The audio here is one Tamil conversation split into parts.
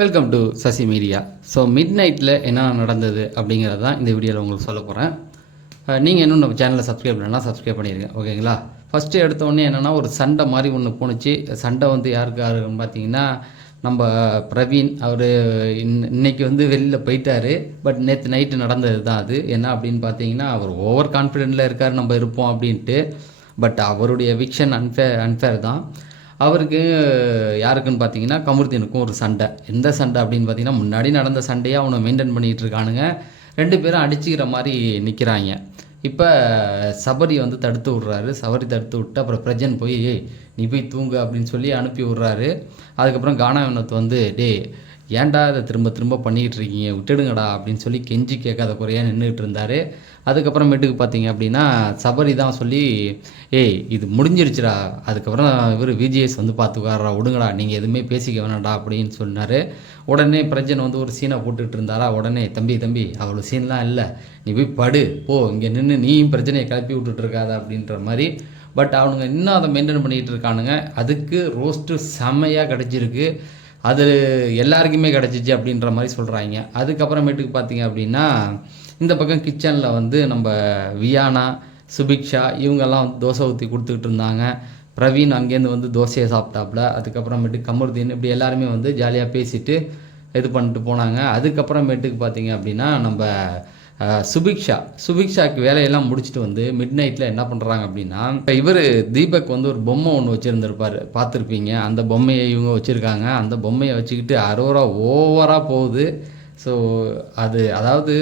Welcome to Sasi media so mid நைட்டில் என்ன நடந்தது அப்படிங்கிறது தான் இந்த வீடியோவில் உங்களுக்கு சொல்ல போகிறேன் நீங்கள் இன்னும் நம்ம சேனலை சப்ஸ்கிரைப் பண்ணலாம் சப்ஸ்கிரைப் பண்ணிடுங்க ஓகேங்களா? ஃபஸ்ட்டு எடுத்தோடனே என்னென்னா ஒரு சண்டை மாதிரி ஒன்று போணுச்சு. சண்டை வந்து யாருக்கு யாருன்னு பார்த்தீங்கன்னா நம்ம பிரவீன் அவர் இன் இன்னைக்கு வந்து வெளியில் போயிட்டார். பட் நேற்று நைட்டு நடந்தது தான் அது. என்ன அப்படின்னு பார்த்தீங்கன்னா அவர் ஓவர் கான்ஃபிடென்ட்டில் இருக்கார் நம்ம இருப்போம் அப்படின்ட்டு. பட் அவருடைய விக்ஷன் அன்ஃபேர் அன்ஃபேர் தான். அவருக்கு யாருக்குன்னு பார்த்தீங்கன்னா கமருதீனுக்கும் ஒரு சண்டை. எந்த சண்டை அப்படின்னு பார்த்தீங்கன்னா முன்னாடி நடந்த சண்டையை அவனை மெயின்டைன் பண்ணிகிட்டு இருக்கானுங்க. ரெண்டு பேரும் அடிச்சுக்கிற மாதிரி நிற்கிறாங்க இப்போ சபரி வந்து தடுத்து விட்றாரு. சபரி தடுத்து விட்டு அப்புறம் பிரஜன் போய் நீ போய் தூங்கு அப்படின்னு சொல்லி அனுப்பி விட்றாரு. அதுக்கப்புறம் கானா வந்து டே ஏன்டா இதை திரும்ப திரும்ப பண்ணிக்கிட்டு இருக்கீங்க? விட்டுடுங்கடா அப்படின்னு சொல்லி கெஞ்சி கேட்காத குறையாக நின்றுக்கிட்டு இருந்தார். அதுக்கப்புறமேட்டுக்கு பார்த்தீங்க அப்படின்னா சபரி தான் சொல்லி ஏய் இது முடிஞ்சிருச்சுடா. அதுக்கப்புறம் இவர் விஜிஎஸ் வந்து பார்த்துக்காரா விடுங்கடா. நீங்கள் எதுவுமே பேசிக்க வேணாம்டா அப்படின்னு சொன்னார். உடனே பிரஜன் வந்து ஒரு சீனை போட்டுக்கிட்டு இருந்தாரா? உடனே தம்பி தம்பி அவ்வளோ சீன்லாம் இல்லை. நீ போய் படு. போ. இங்கே நின்று நீயும் பிரச்சனையை கிளப்பி விட்டுட்டுருக்காத அப்படின்ற மாதிரி. பட் அவனுங்க இன்னும் அதை மெயின்டைன் பண்ணிகிட்டு இருக்கானுங்க. அதுக்கு ரோஸ்ட்டு செம்மையாக கிடச்சிருக்கு. அது எல்லாருக்குமே கிடச்சிச்சு அப்படின்ற மாதிரி சொல்கிறாங்க அதுக்கப்புறமேட்டுக்கு பார்த்தீங்க அப்படின்னா இந்த பக்கம் கிச்சனில் வந்து நம்ம வியானா சுபிக்ஷா இவங்கெல்லாம் வந்து தோசை ஊற்றி கொடுத்துக்கிட்டு இருந்தாங்க. பிரவீன் அங்கேருந்து வந்து தோசையை சாப்பிட்டாப்புல அதுக்கப்புறமேட்டு கமருதீன் இப்படி எல்லாருமே வந்து ஜாலியாக பேசிட்டு இது பண்ணிட்டு போனாங்க. அதுக்கப்புறமேட்டுக்கு பார்த்தீங்க அப்படின்னா நம்ம சுபிக்ஷா. சுபிக்ஷாக்கு வேலையெல்லாம் முடிச்சுட்டு வந்து மிட் நைட்டில் என்ன பண்ணுறாங்க அப்படின்னா இப்போ இவர் தீபக் வந்து ஒரு பொம்மை ஒன்று வச்சுருந்துருப்பார். பார்த்துருப்பீங்க. அந்த பொம்மையை இவங்க வச்சுருக்காங்க. அந்த பொம்மையை வச்சுக்கிட்டு அரோரா ஓவராக போகுது. ஸோ அது அதாவது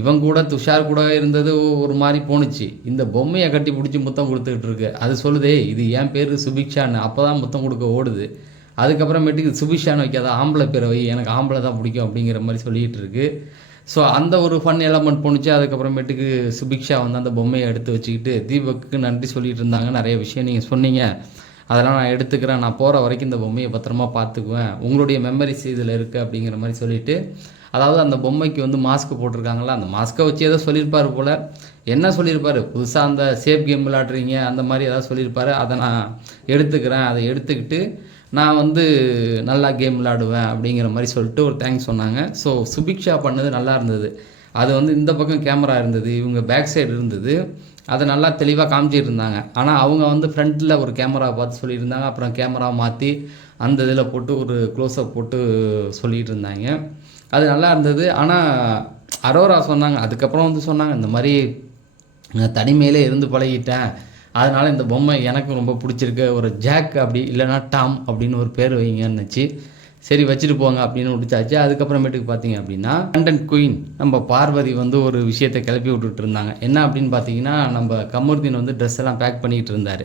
இவன் கூட துஷார் கூட இருந்தது ஒரு மாதிரி போணுச்சு. இந்த பொம்மையை கட்டி பிடிச்சி முத்தம் கொடுத்துக்கிட்டு இருக்கு. அது சொல்லுதே இது என் பேர் சுபிக்ஷான்னு. அப்போ தான் முத்தம் கொடுக்க ஓடுது. அதுக்கப்புறமேட்டுக்கு சுபிக்ஷான்னு வைக்காத ஆம்பளை பேரை வை. எனக்கு ஆம்பளை தான் பிடிக்கும் அப்படிங்கிற மாதிரி சொல்லிகிட்டு இருக்குது ஸோ அந்த ஒரு ஃபன் எலமெண்ட் போணுச்சு. அதுக்கப்புறமேட்டுக்கு சுபிக்ஷா வந்து அந்த பொம்மையை எடுத்து வச்சுக்கிட்டு தீபக்கு நன்றி சொல்லிட்டு இருந்தாங்க. நிறைய விஷயம் நீங்கள் சொன்னீங்க. அதெல்லாம் நான் எடுத்துக்கிறேன். நான் போகிற வரைக்கும் இந்த பொம்மையை பத்திரமா பார்த்துக்குவேன். உங்களுடைய மெமரிஸ் இதில் இருக்குது அப்படிங்கிற மாதிரி சொல்லிவிட்டு அதாவது அந்த பொம்மைக்கு வந்து மாஸ்க் போட்டிருக்காங்களா அந்த மாஸ்க்கை வச்சு ஏதோ சொல்லியிருப்பார் போல். என்ன சொல்லியிருப்பார்? புதுசாக அந்த சேஃப் கேம் விளாட்றீங்க அந்த மாதிரி ஏதாவது சொல்லியிருப்பார். அதை நான் எடுத்துக்கிறேன். அதை எடுத்துக்கிட்டு நான் வந்து நல்லா கேம் விளாடுவேன் அப்படிங்கிற மாதிரி சொல்லிட்டு ஒரு தேங்க்ஸ் சொன்னாங்க. ஸோ சுபிக்ஷா பண்ணது நல்லா இருந்தது. அது வந்து இந்த பக்கம் கேமரா இருந்தது இவங்க பேக் சைடு இருந்தது. அதை நல்லா தெளிவாக காமிச்சிட்டு இருந்தாங்க ஆனால் அவங்க வந்து ஃப்ரண்ட்டில் ஒரு கேமரா பார்த்து சொல்லியிருந்தாங்க. அப்புறம் கேமரா மாற்றி அந்த இதில் போட்டு ஒரு க்ளோஸ்அப் போட்டு சொல்லிகிட்டு இருந்தாங்க. அது நல்லா இருந்தது. ஆனால் அரோரா சொன்னாங்க. அதுக்கப்புறம் வந்து சொன்னாங்க இந்த மாதிரி நான் தனிமையிலே இருந்து பழகிட்டேன். அதனால் இந்த பொம்மை எனக்கு ரொம்ப பிடிச்சிருக்கு. ஒரு ஜாக் அப்படி இல்லைன்னா டாம் அப்படின்னு ஒரு பேர் வைங்கன்னுச்சு சரி வச்சுட்டு போங்க அப்படின்னு முடிச்சாச்சு. அதுக்கப்புறமேட்டுக்கு பார்த்தீங்க அப்படின்னா கண்டன் குயின் நம்ம பார்வதி வந்து ஒரு விஷயத்தை கிளப்பி விட்டுட்டு இருந்தாங்க. என்ன அப்படின்னு பார்த்தீங்கன்னா நம்ம கமருதீன் வந்து ட்ரெஸ் எல்லாம் பேக் பண்ணிக்கிட்டு இருந்தார்.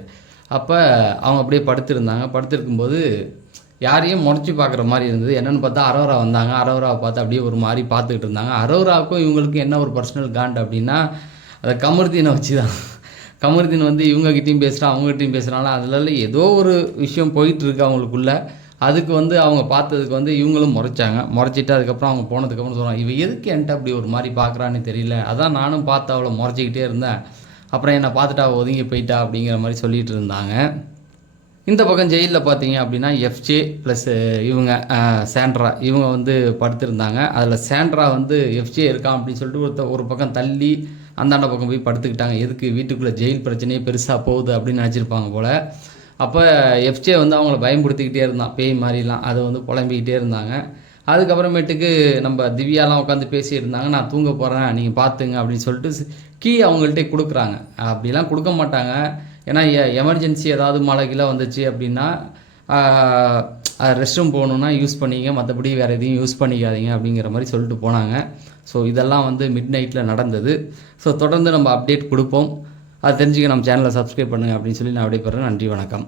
அப்போ அவங்க அப்படியே படுத்திருந்தாங்க. படுத்திருக்கும்போது யாரையும் முறைச்சி பார்க்குற மாதிரி இருந்தது. என்னென்னு பார்த்தா அரோரா வந்தாங்க. அரோராவை பார்த்து அப்படியே ஒரு மாதிரி பார்த்துக்கிட்டு இருந்தாங்க. அரோராவுக்கும் இவங்களுக்கும் என்ன ஒரு பர்சனல் காண்ட் அப்படின்னா அதை கமருதீனை வச்சு தான் கமருதீன் வந்து இவங்ககிட்டயும் பேசுகிறான் அவங்ககிட்டயும் பேசுகிறாங்களா அதில் ஏதோ ஒரு விஷயம் போயிட்டுருக்கு அவங்களுக்குள்ள. அதுக்கு வந்து அவங்க பார்த்ததுக்கு வந்து இவங்களும் முறைச்சாங்க. முறைச்சிட்டு அதுக்கப்புறம் அவங்க போனதுக்கப்புறம் சொல்கிறாங்க இவ எதுக்கு என்கிட்ட அப்படி ஒரு மாதிரி பார்க்குறான்னு தெரியல. அதான் நானும் பார்த்து அவளை முறைச்சிக்கிட்டே இருந்தேன். அப்புறம் என்னை பார்த்துட்டா அவள் ஒதுங்கி போயிட்டா அப்படிங்கிற மாதிரி சொல்லிட்டு இருந்தாங்க. இந்த பக்கம் ஜெயிலில் பார்த்தீங்க அப்படின்னா எஃப்ஜே ப்ளஸ் இவங்க சேண்ட்ரா சாண்ட்ரா. இவங்க வந்து படுத்திருந்தாங்க. அதில் சாண்ட்ரா வந்து எஃப்ஜே இருக்கான் அப்படின்னு சொல்லிட்டு ஒருத்த ஒரு பக்கம் தள்ளி அந்தாண்ட பக்கம் போய் படுத்துக்கிட்டாங்க. எதுக்கு? வீட்டுக்குள்ளே ஜெயில் பிரச்சனையே பெருசாக போகுது அப்படின்னு நினச்சிருப்பாங்க போல். அப்போ எஃப்ஜே வந்து அவங்கள பயன்படுத்திக்கிட்டே இருந்தான். பேய் மாதிரிலாம். அதை வந்து புலம்பிக்கிட்டே இருந்தாங்க. அதுக்கப்புறமேட்டுக்கு நம்ம திவ்யாலாம் உட்காந்து பேசியிருந்தாங்க நான் தூங்க போகிறேன் நீங்கள் பார்த்துங்க அப்படின்னு சொல்லிட்டு கீ அவங்கள்ட்ட கொடுக்குறாங்க. அப்படிலாம் கொடுக்க மாட்டாங்க. ஏன்னா எமர்ஜென்சி ஏதாவது மழைக்கெல்லாம் கீழே வந்துச்சு அப்படின்னா ரெஸ்ட் ரூம் போகணுன்னா யூஸ் பண்ணிங்க. மற்றபடி வேறு எதையும் யூஸ் பண்ணிக்காதீங்க அப்படிங்கிற மாதிரி சொல்லிட்டு போனாங்க. ஸோ இதெல்லாம் வந்து மிட் நைட்டில் நடந்தது. ஸோ தொடர்ந்து நம்ம அப்டேட் கொடுப்போம். அது தெரிஞ்சுக்க நம்ம சேனலை சப்ஸ்கிரைப் பண்ணுங்கள் அப்படின்னு சொல்லி நான் விடைபெறேன் நன்றி வணக்கம்.